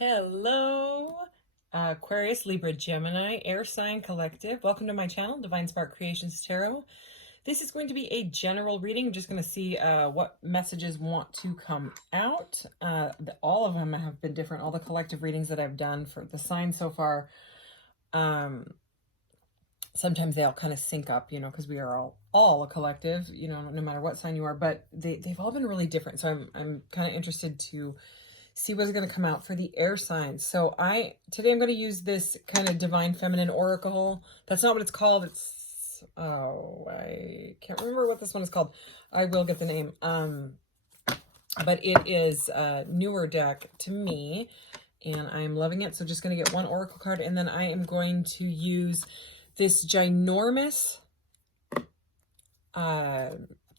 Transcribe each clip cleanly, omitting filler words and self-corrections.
Hello, Aquarius Libra Gemini Air Sign Collective. Welcome to my channel, Divine Spark Creations Tarot. This is going to be a general reading. I'm just going to see what messages want to come out. All of them have been different. All the collective readings that I've done for the signs so far, sometimes they all kind of sync up, because we are all a collective, no matter what sign you are. But they've all been really different. So I'm kind of interested to see what's going to come out for the air signs. So today I'm going to use this kind of divine feminine oracle. That's not what it's called. I can't remember what this one is called. I will get the name. But it is a newer deck to me, and I'm loving it. So just going to get one oracle card, and then I am going to use this ginormous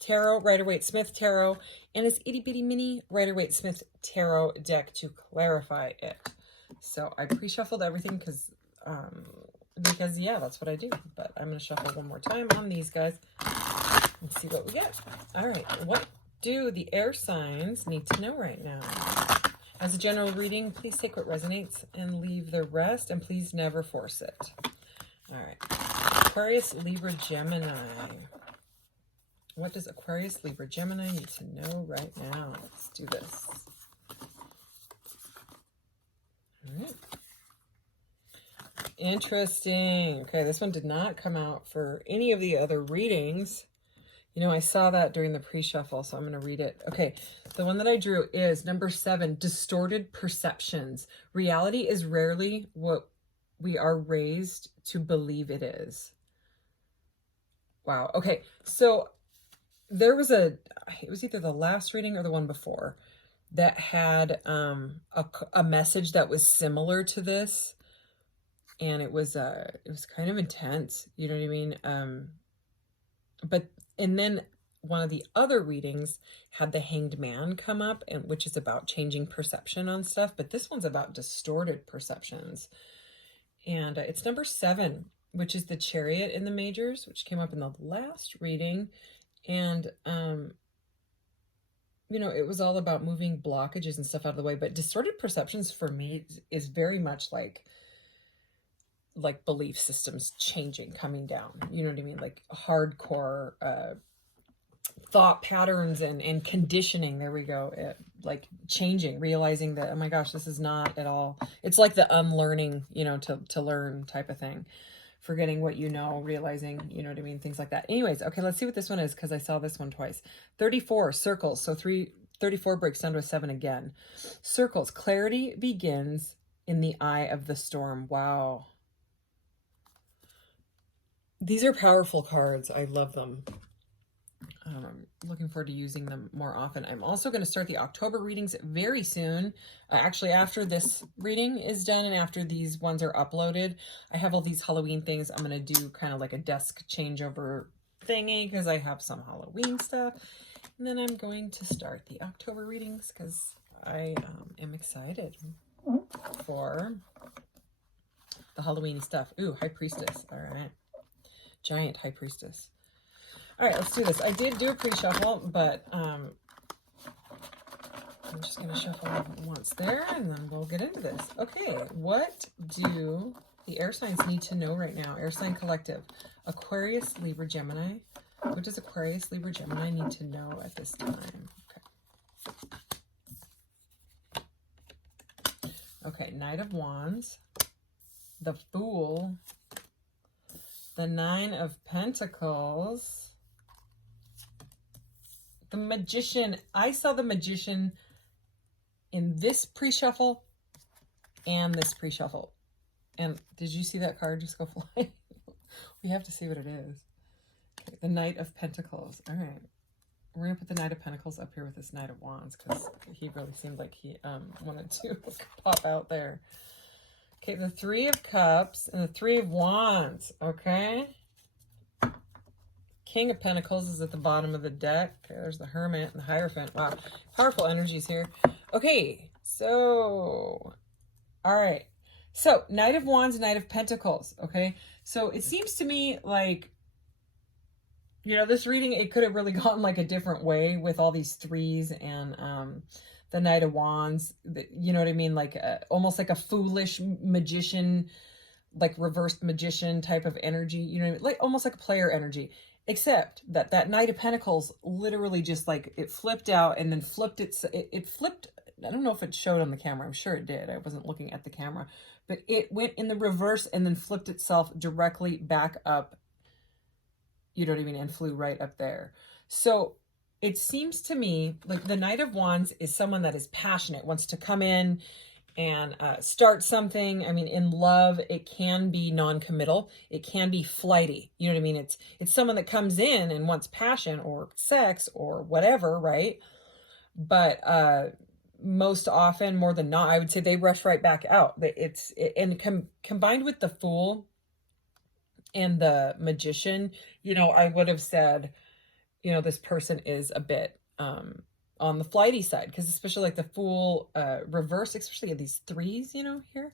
tarot, Rider-Waite-Smith tarot, and this itty-bitty mini Rider-Waite-Smith tarot deck to clarify it. So I pre-shuffled everything because yeah, that's what I do. But I'm going to shuffle one more time on these guys and see what we get. All right, what do the air signs need to know right now? As a general reading, please take what resonates and leave the rest, and please never force it. All right, Aquarius Libra Gemini. What does Aquarius Libra Gemini need to know right now? Let's do this. All right. Interesting. Okay, this one did not come out for any of the other readings. I saw that during the pre-shuffle, so I'm going to read it. Okay, the one that I drew is number 7, distorted perceptions. Reality is rarely what we are raised to believe it is. Wow. Okay, so there was it was either the last reading or the one before that had a message that was similar to this, and it was kind of intense, you know what I mean? And then one of the other readings had the Hanged Man come up, and which is about changing perception on stuff, but this one's about distorted perceptions. And it's number 7, which is the Chariot in the majors, which came up in the last reading. And, it was all about moving blockages and stuff out of the way. But distorted perceptions for me is very much like belief systems changing, coming down. You know what I mean? Like hardcore thought patterns and conditioning. There we go. Like changing, realizing that, oh my gosh, this is not at all. It's like the unlearning, to learn type of thing. Forgetting what you know, realizing, you know what I mean? Things like that. Anyways, okay, let's see what this one is, because I saw this one twice. 34, circles. So 34 breaks down to a 7 again. Circles. Clarity begins in the eye of the storm. Wow. These are powerful cards. I love them. I'm looking forward to using them more often. I'm also going to start the October readings very soon. Actually, after this reading is done and after these ones are uploaded, I have all these Halloween things. I'm going to do kind of like a desk changeover thingy because I have some Halloween stuff. And then I'm going to start the October readings because I am excited for the Halloween stuff. Ooh, High Priestess. All right. Giant High Priestess. All right, let's do this. I did do a pre-shuffle, but I'm just going to shuffle once there, and then we'll get into this. Okay, what do the air signs need to know right now? Air sign collective. Aquarius, Libra, Gemini. What does Aquarius, Libra, Gemini need to know at this time? Okay, Knight of Wands. The Fool. The 9 of Pentacles. The Magician. I saw the Magician in this pre-shuffle and this pre-shuffle. And did you see that card just go flying? We have to see what it is. Okay, the Knight of Pentacles. All right. We're going to put the Knight of Pentacles up here with this Knight of Wands because he really seemed like he wanted to pop out there. Okay, the 3 of Cups and the 3 of Wands. Okay. King of Pentacles is at the bottom of the deck. Okay, there's the Hermit and the Hierophant. Wow, powerful energies here. Okay, so, all right. So, Knight of Wands, Knight of Pentacles, okay? So, it seems to me like, this reading, it could have really gone like a different way with all these 3s and the Knight of Wands, you know what I mean? Like almost like a foolish magician, like reversed magician type of energy, you know, like almost like a player energy, except that that Knight of Pentacles literally just like it flipped out and then flipped it flipped. I don't know if it showed on the camera. I'm sure it did. I wasn't looking at the camera, but it went in the reverse and then flipped itself directly back up, you know what I mean, and flew right up there. So it seems to me like the Knight of Wands is someone that is passionate, wants to come in and start something. I mean, in love, it can be non-committal. It can be flighty. You know what I mean? It's someone that comes in and wants passion or sex or whatever, right? But most often, more than not, I would say they rush right back out. Combined with the Fool and the Magician, you know, I would have said, you know, this person is a bit on the flighty side, because especially like the Fool reverse, especially at these threes, you know, here,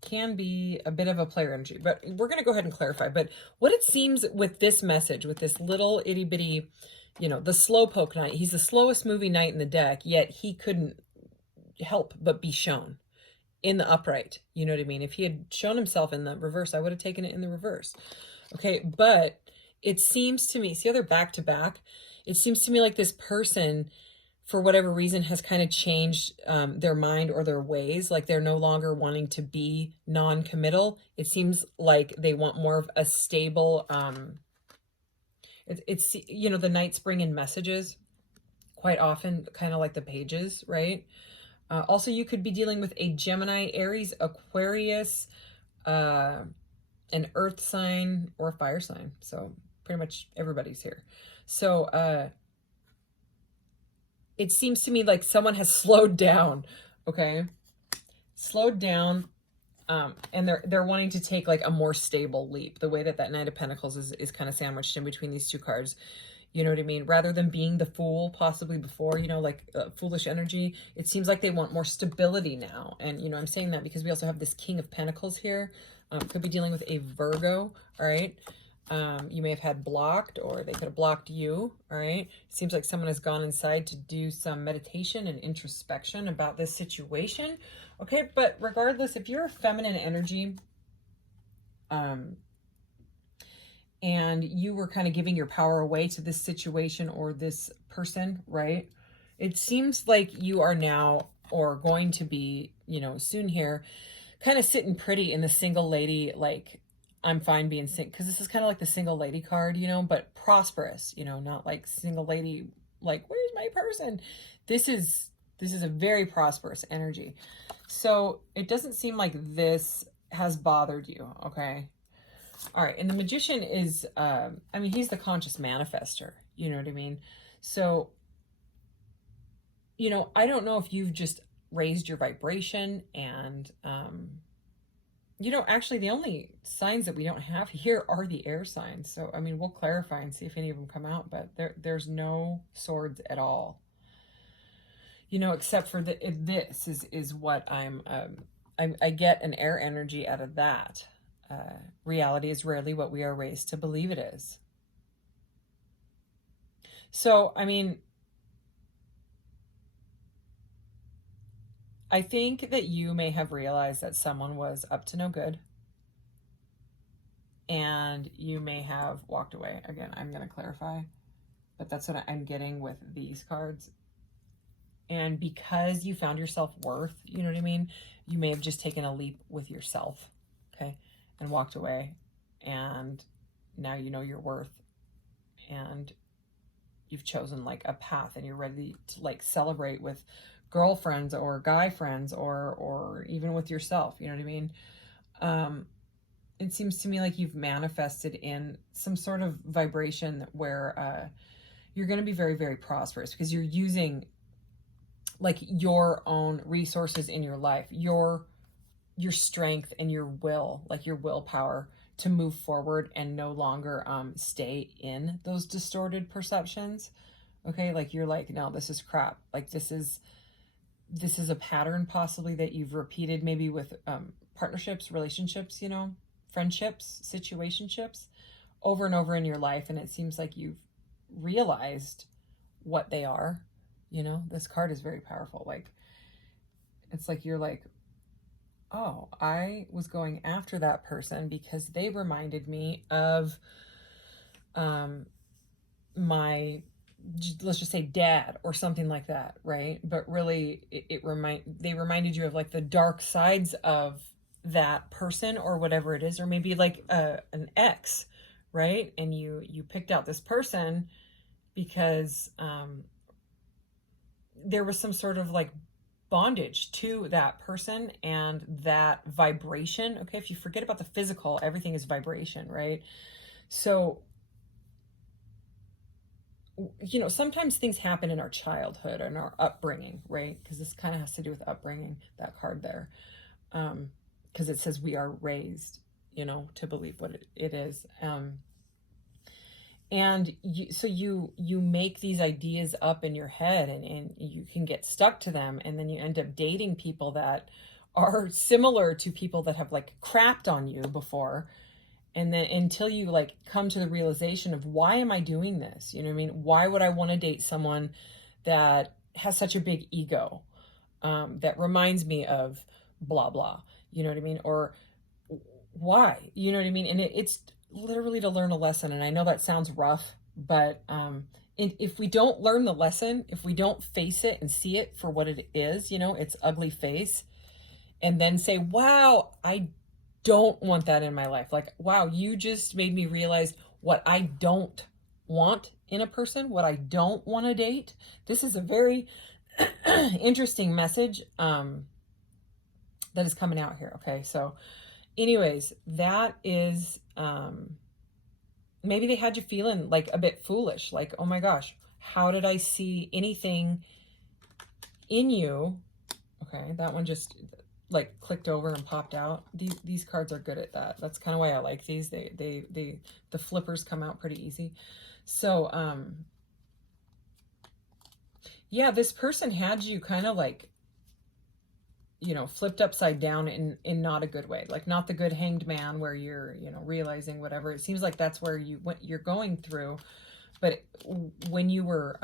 can be a bit of a player energy. But we're going to go ahead and clarify. But what it seems with this message, with this little itty bitty, you know, the slowpoke knight, he's the slowest moving knight in the deck, yet he couldn't help but be shown in the upright. You know what I mean? If he had shown himself in the reverse, I would have taken it in the reverse. Okay, but it seems to me, see how they're back to back? It seems to me like this person, for whatever reason, has kind of changed their mind or their ways. Like they're no longer wanting to be non-committal. It seems like they want more of a stable, it's, you know, the Knights bring in messages quite often, kind of like the Pages, right? Also, you could be dealing with a Gemini, Aries, Aquarius, an earth sign, or a fire sign. So pretty much everybody's here. So it seems to me like someone has slowed down, okay? Slowed down, and they're wanting to take like a more stable leap. The way that that Knight of Pentacles is kind of sandwiched in between these two cards. You know what I mean? Rather than being the Fool possibly before, you know, like foolish energy, it seems like they want more stability now. And, you know, I'm saying that because we also have this King of Pentacles here. Could be dealing with a Virgo, all right? You may have had blocked, or they could have blocked you, all right? Seems like someone has gone inside to do some meditation and introspection about this situation, okay? But regardless, if you're a feminine energy, and you were kind of giving your power away to this situation or this person, right? It seems like you are now, or going to be, you know, soon here, kind of sitting pretty in the single lady, like, I'm fine being single, because this is kind of like the single lady card, you know, but prosperous, you know, not like single lady, like, where's my person? This is a very prosperous energy. So it doesn't seem like this has bothered you, okay? All right, and the Magician is, I mean, he's the conscious manifester, you know what I mean? So, you know, I don't know if you've just raised your vibration and, you know, actually the only signs that we don't have here are the air signs. So, I mean, we'll clarify and see if any of them come out, but there's no swords at all, you know, except for this is what I get an air energy out of that. Reality is rarely what we are raised to believe it is. So, I mean, I think that you may have realized that someone was up to no good, and you may have walked away. Again, I'm going to clarify, but that's what I'm getting with these cards. And because you found your self-worth, you know what I mean? You may have just taken a leap with yourself, okay? And walked away, and now you know your worth, and you've chosen like a path, and you're ready to like celebrate with girlfriends or guy friends, or even with yourself, you know what I mean? It seems to me like you've manifested in some sort of vibration where you're going to be very, very prosperous, because you're using like your own resources in your life, your strength and your will, like your willpower to move forward and no longer stay in those distorted perceptions. Okay, like you're like, no, this is crap. Like this is a pattern possibly that you've repeated, maybe with partnerships, relationships, you know, friendships, situationships, over and over in your life. And it seems like you've realized what they are, You know, this card is very powerful. Like, it's like you're like, oh, I was going after that person because they reminded me of my, let's just say, dad or something like that, right? But really they reminded you of like the dark sides of that person or whatever it is, or maybe like an ex, right? And you picked out this person because there was some sort of like bondage to that person and that vibration. Okay, if you forget about the physical, everything is vibration, right? So, you know, sometimes things happen in our childhood and our upbringing, right? Because this kind of has to do with upbringing, that card there. Because it says we are raised, you know, to believe what it is. And you make these ideas up in your head, and you can get stuck to them, and then you end up dating people that are similar to people that have like crapped on you before. And then until you like come to the realization of, why am I doing this? You know what I mean? Why would I want to date someone that has such a big ego, that reminds me of blah, blah, you know what I mean? Or why, you know what I mean? And it's literally to learn a lesson. And I know that sounds rough, but if we don't learn the lesson, if we don't face it and see it for what it is, you know, its ugly face, and then say, wow, I don't want that in my life. Like, wow, you just made me realize what I don't want in a person, what I don't want to date. This is a very interesting message that is coming out here. Okay, so anyways, that is maybe they had you feeling like a bit foolish, like, oh my gosh, how did I see anything in you? Okay, that one just like clicked over and popped out. These cards are good at that. That's kind of why I like these. The flippers come out pretty easy. So yeah, this person had you kind of like, you know, flipped upside down in not a good way, like not the good hanged man where you're, you know, realizing whatever. It seems like that's where you're going through. But when you were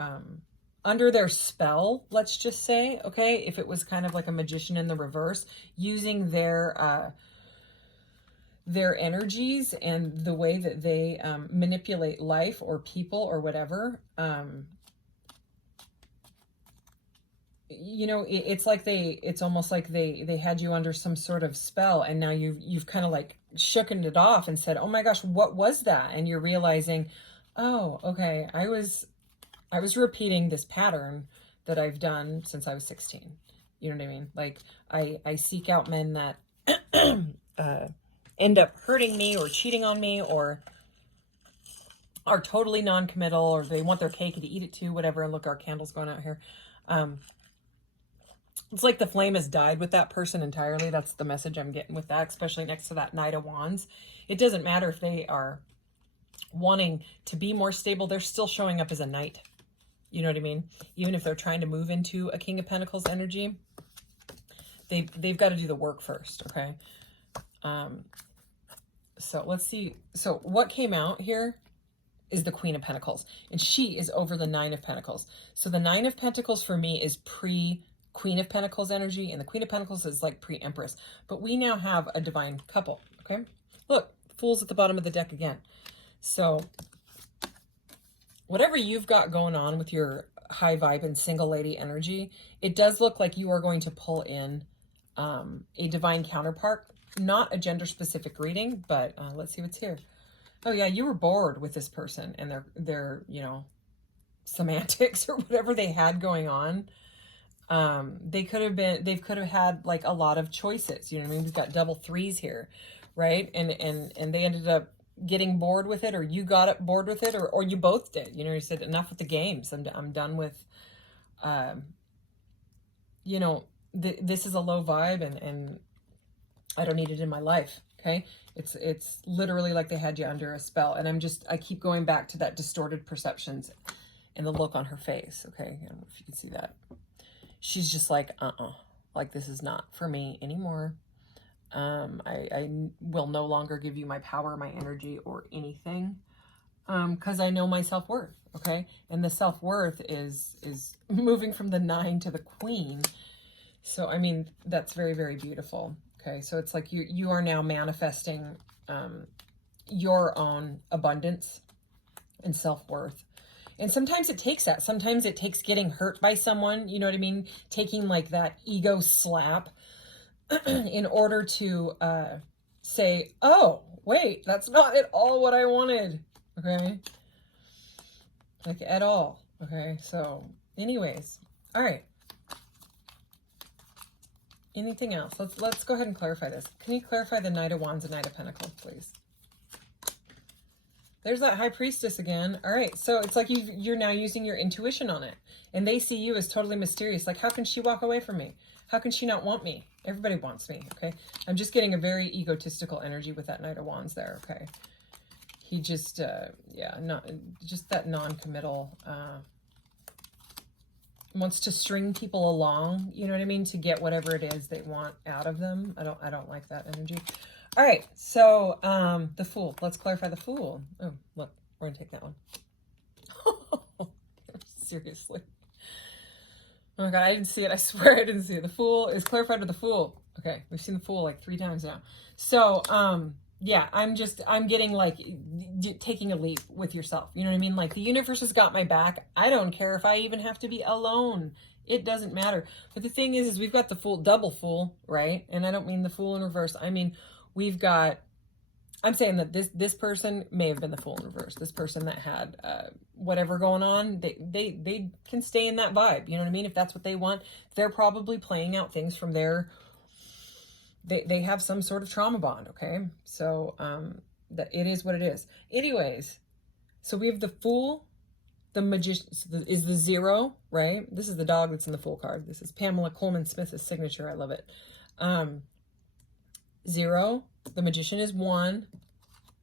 under their spell, let's just say, okay, if it was kind of like a magician in the reverse, using their energies and the way that they manipulate life or people or whatever, you know, it's like it's almost like they had you under some sort of spell, and now you've kind of like shooken it off and said, oh my gosh, what was that? And you're realizing, oh, okay, I was repeating this pattern that I've done since I was 16. You know what I mean? Like, I seek out men that end up hurting me or cheating on me, or are totally non-committal, or they want their cake and to eat it too, whatever. And look, our candle's going out here. It's like the flame has died with that person entirely. That's the message I'm getting with that, especially next to that Knight of Wands. It doesn't matter if they are wanting to be more stable. They're still showing up as a knight. You know what I mean? Even if they're trying to move into a King of Pentacles energy, they've got to do the work first, okay? So let's see. So what came out here is the Queen of Pentacles, and she is over the Nine of Pentacles. So the Nine of Pentacles for me is pre-Queen of Pentacles energy, and the Queen of Pentacles is like pre-Empress. But we now have a divine couple, okay? Look, Fool's at the bottom of the deck again. So whatever you've got going on with your high vibe and single lady energy, it does look like you are going to pull in a divine counterpart. Not a gender specific reading, but let's see what's here. Oh yeah, you were bored with this person and their you know, semantics or whatever they had going on. They could have had like a lot of choices. You know what I mean? We've got double threes here, right? And they ended up getting bored with it, or you got bored with it, or you both did. You know, you said, enough with the games. I'm done with, you know, this is a low vibe, and I don't need it in my life. Okay. It's literally like they had you under a spell. And I keep going back to that distorted perceptions and the look on her face. Okay. I don't know if you can see that. She's just like, like, this is not for me anymore. I will no longer give you my power, my energy, or anything. because I know my self-worth, okay? And the self-worth is moving from the 9 to the Queen. So, I mean, that's very, very beautiful, okay? So it's like you are now manifesting your own abundance and self-worth. And sometimes it takes that. Sometimes it takes getting hurt by someone, you know what I mean? Taking like that ego slap in order to say, oh, wait, that's not at all what I wanted, okay? Like, at all, okay? So, anyways, all right. Anything else? Let's go ahead and clarify this. Can you clarify the Knight of Wands and Knight of Pentacles, please? There's that High Priestess again. All right, so it's like you're now using your intuition on it. And they see you as totally mysterious. Like, how can she walk away from me? How can she not want me? Everybody wants me, okay? I'm just getting a very egotistical energy with that Knight of Wands there, okay? He just, yeah, not just that non-committal, wants to string people along, you know what I mean? To get whatever it is they want out of them. I don't like that energy. All right, so the Fool. Let's clarify the Fool. Oh, look, we're gonna take that one. Seriously. Oh my God, I didn't see it. I swear I didn't see it. The Fool is clarified with the Fool. Okay, we've seen the Fool like 3 times now. So, yeah, I'm getting like taking a leap with yourself. You know what I mean? Like, the universe has got my back. I don't care if I even have to be alone. It doesn't matter. But the thing is we've got the Fool, double Fool, right? And I don't mean the Fool in reverse. I mean, we've got, I'm saying that this person may have been the Fool in reverse. This person that had whatever going on, they can stay in that vibe. You know what I mean? If that's what they want, they're probably playing out things from their, they have some sort of trauma bond, okay? So that it is what it is. Anyways, so we have the Fool, the Magician is the 0, right? This is the dog that's in the Fool card. This is Pamela Coleman Smith's signature. I love it. 0, the Magician is 1,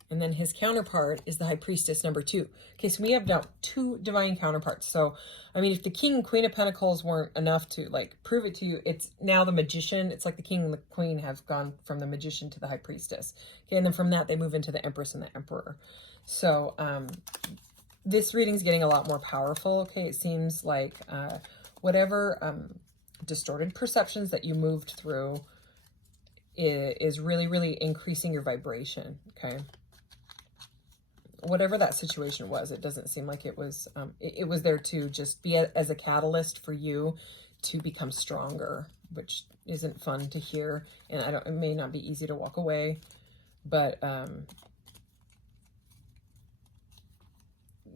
and then his counterpart is the High Priestess, number 2. Okay, so we have now 2 divine counterparts. So, I mean, if the King and Queen of Pentacles weren't enough to, like, prove it to you, it's now the Magician. It's like the King and the Queen have gone from the Magician to the High Priestess. Okay, and then from that, they move into the Empress and the Emperor. So, this reading's getting a lot more powerful, okay? It seems like whatever distorted perceptions that you moved through is really, really increasing your vibration, okay? Whatever that situation was, it doesn't seem like it was, it was there to just be as a catalyst for you to become stronger, which isn't fun to hear. And it may not be easy to walk away, but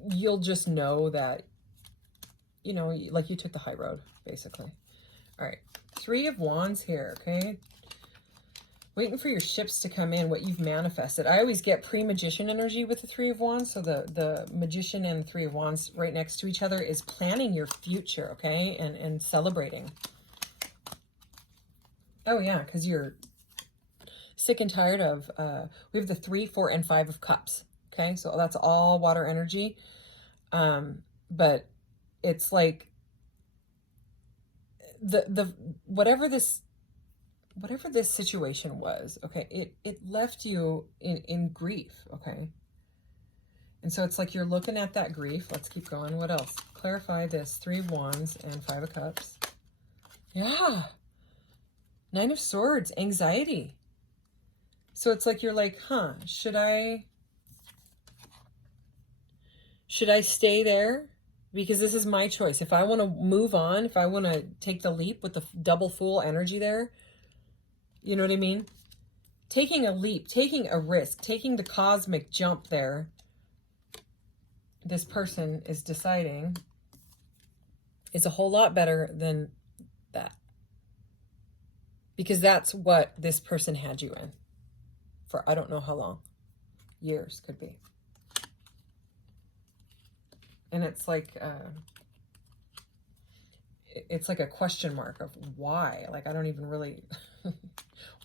you'll just know that, you know, like you took the high road, basically. All right, 3 of Wands here, okay? Waiting for your ships to come in, what you've manifested. I always get pre-Magician energy with the 3 of Wands. So the Magician and the 3 of Wands right next to each other is planning your future, okay? And celebrating. Oh, yeah, because you're sick and tired of, we have the 3, 4, and 5 of Cups, okay? So that's all water energy. But it's like whatever this situation was, okay, it left you in grief, okay? And so it's like you're looking at that grief. Let's keep going. What else? Clarify this. 3 of Wands and 5 of Cups. Yeah. 9 of Swords, anxiety. So it's like you're like, huh, should I stay there? Because this is my choice. If I want to move on, if I want to take the leap with the double Fool energy there, you know what I mean? Taking a leap, taking a risk, taking the cosmic jump there, this person is deciding is a whole lot better than that. Because that's what this person had you in for I don't know how long. Years could be. And it's like a question mark of why. Like, I don't even really,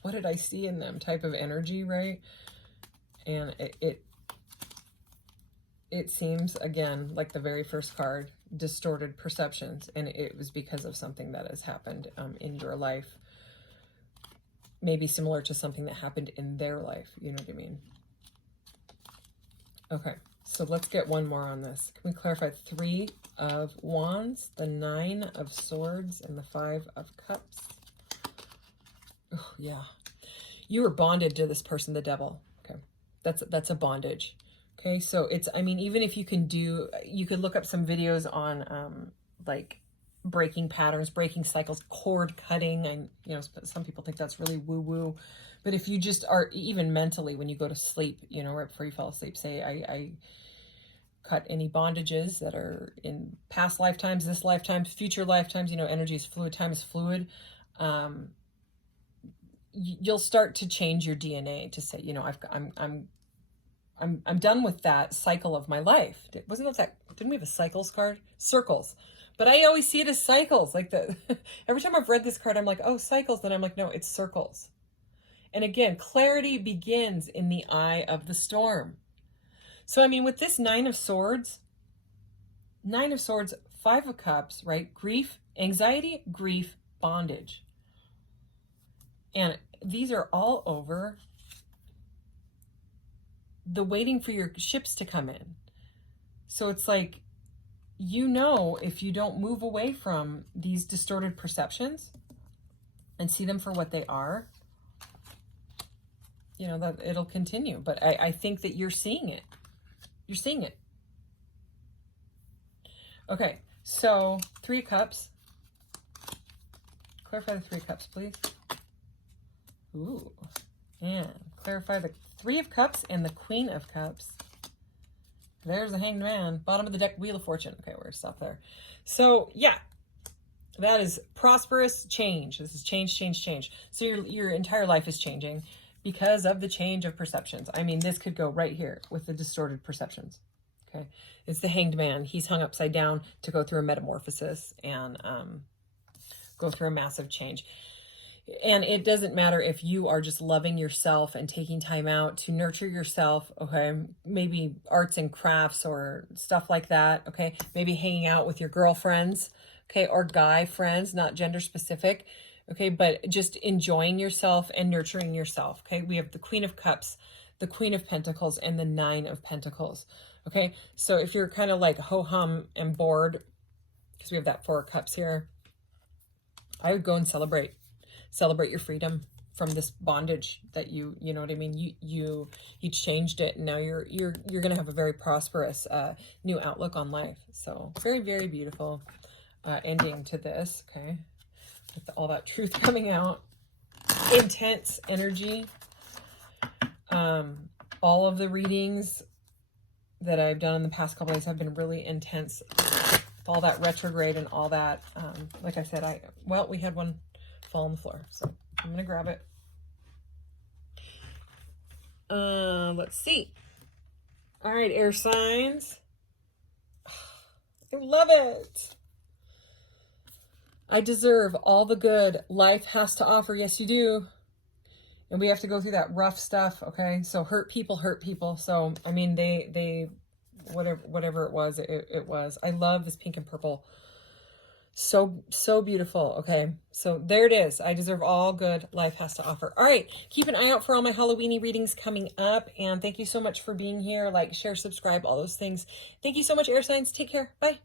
what did I see in them type of energy, right? And it seems, again, like the very first card, distorted perceptions. And it was because of something that has happened in your life. Maybe similar to something that happened in their life. You know what I mean? Okay. So let's get one more on this. Can we clarify 3 of Wands, the 9 of Swords, and the 5 of Cups? Oh, yeah. You were bonded to this person, the devil. Okay. That's a bondage. Okay. So it's, I mean, even if you can do, you could look up some videos on, like breaking patterns, breaking cycles, cord cutting. And, you know, some people think that's really woo woo, but if you just are, even mentally, when you go to sleep, you know, right before you fall asleep, say, I cut any bondages that are in past lifetimes, this lifetime, future lifetimes, you know, energy is fluid, time is fluid. You'll start to change your DNA to say, you know, I'm done with that cycle of my life. Wasn't that, didn't we have a cycles card? Circles. But I always see it as cycles. Like every time I've read this card, I'm like, oh, cycles. Then I'm like, no, it's circles. And again, clarity begins in the eye of the storm. So, I mean, with this 9 of Swords, 5 of Cups, right? Grief, anxiety, grief, bondage. And these are all over the waiting for your ships to come in. So it's like, you know, if you don't move away from these distorted perceptions and see them for what they are, you know, that it'll continue. But I think that you're seeing it. You're seeing it. Okay, so 3 Cups. Clarify the 3 Cups, please. Ooh, and clarify the 3 of Cups and the Queen of Cups. There's the Hanged Man. Bottom of the deck, Wheel of Fortune. Okay, we're gonna stop there. So yeah, that is prosperous change. This is change, change, change. So your entire life is changing because of the change of perceptions. I mean, this could go right here with the distorted perceptions. Okay, it's the Hanged Man. He's hung upside down to go through a metamorphosis and go through a massive change. And it doesn't matter if you are just loving yourself and taking time out to nurture yourself, okay? Maybe arts and crafts or stuff like that, okay? Maybe hanging out with your girlfriends, okay? Or guy friends, not gender specific, okay? But just enjoying yourself and nurturing yourself, okay? We have the Queen of Cups, the Queen of Pentacles, and the 9 of Pentacles, okay? So if you're kind of like ho-hum and bored, because we have that 4 of Cups here, I would go and celebrate your freedom from this bondage that you know what I mean? You changed it, and now you're going to have a very prosperous new outlook on life. So very, very beautiful ending to this, okay? With all that truth coming out. Intense energy. All of the readings that I've done in the past couple days have been really intense. With all that retrograde and all that. Like I said, we had one fall on the floor, so I'm gonna grab it. Let's see. All right, air signs. I love it. I deserve all the good life has to offer. Yes, you do. And we have to go through that rough stuff, okay? So hurt people. So I mean, they whatever it was, it was. I love this pink and purple. So beautiful. Okay, so there it is. I deserve all good life has to offer. All right, keep an eye out for all my Halloweeny readings coming up, and thank you so much for being here. Like, share, subscribe, all those things. Thank you so much, air signs. Take care. Bye.